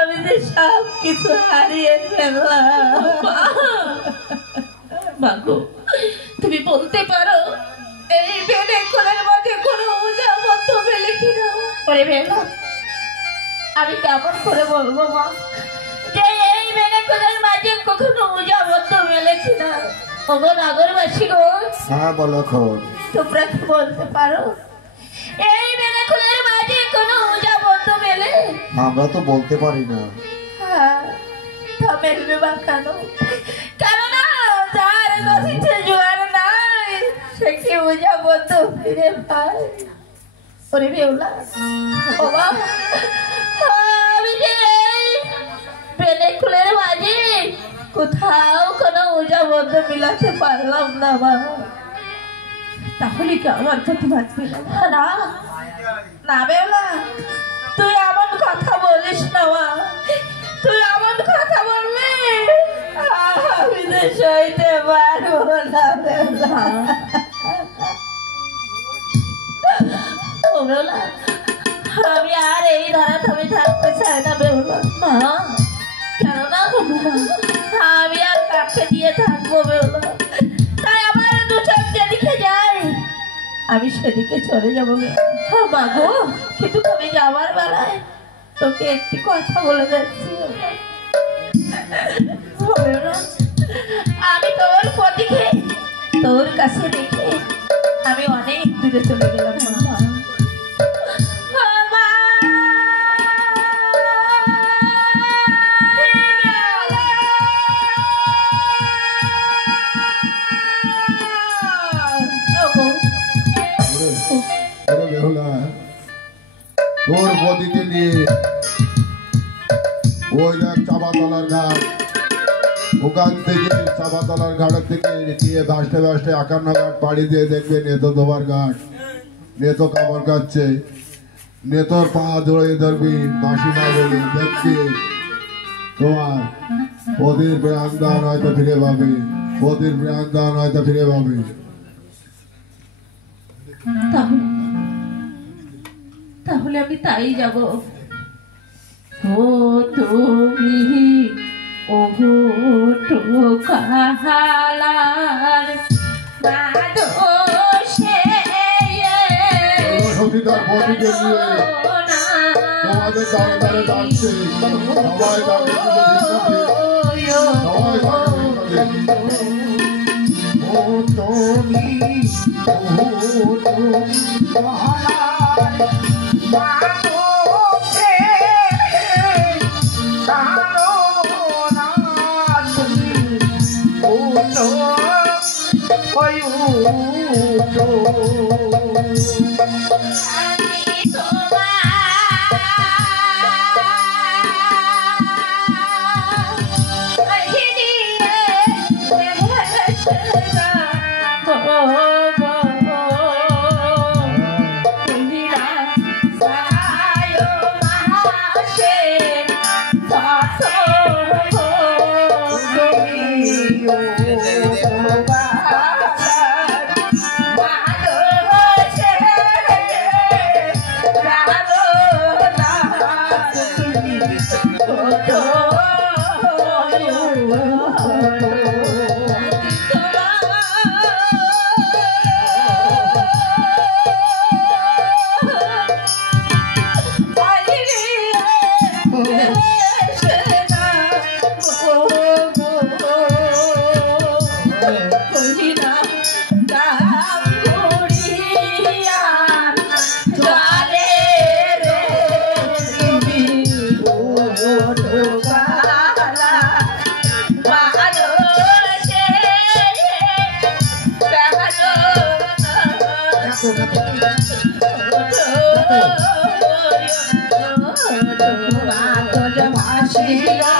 আমি যে সব কিছু হারিয়ে ফেললাম। মাগো তুমি বলতে পারো এই বেলে কোলের মাঝে কোনো উজাবত মেলে কিনা? ওরে বেলা আমি কেমন করে বলবো মা যে এই বেলে কোলের মাঝে কখনো উজাবত মেলেছি না? ওগো নাগরবাসী গো, হ্যাঁ বলো খোল, তোমরা কি বলতে পারো এই বেলে কোলের মাঝে কোনো উজাবত মেলে? আমরা তো বলতে পারি না। হ্যাঁ তা মেলবে বা কেন? কেননা যার নদীতে জোয়ার নাই সে কি উজাবত ফিরে পায়? ওরে বেউলা ও বাবা, আমি যে বেলে কুলের মাঝে কোথাও কোনো উজাবত মিলাতে পারলাম না বাবা। তাহলে কি আমার প্রতি বাঁচবে না? না না বেউলা, তুই এমন কথা বলিস না মা। তুই এমন কথা বললি আমি তো সইতে পারবো না বেউলা। ও বেউলা, আমি আর এই ধারা থামে থাকতে চাই না বেউলা। মা কেন না আমি আর কাকে দিয়ে থাকবো বেউলা? তাই আমার দু চোখ যেদিকে যায় আমি সেদিকে চলে যাবো মা গো। কিন্তু তুমি যাওয়ার বেলায় তোকে একটি কথা বলে যাচ্ছি, আমি তোর পথিকে তোর কাছে রেখে আমি অনেক দূরে চলে গেলাম। তোর বদিকে নিয়ে ওই এক চাপাতলার ঘাট, ওখান থেকে চাপাতলার ঘাটের থেকে গিয়ে ভাসতে ভাসতে 51 ঘাট পাড়ি দিয়ে দেখবে নেতো ধোবার ঘাট। নেতো কাপড় কাচ্ছে, নেতোর পা জড়িয়ে ধরবি, মাসিমা বলে দেখবি তোমার পতির প্রাণ দান হয়তো ফিরে পাবে, পতির প্রাণ দান হয়তো ফিরে পাবে। তাহলে আমি তাই যাব। ও তুমি ওগো কাহালার মাদোষে সতীদার বদিকে নিয়ে তোমাদের দ্বারে দ্বারে যাচ্ছে, সবাই তাকে ও তুমি ভাসিয়া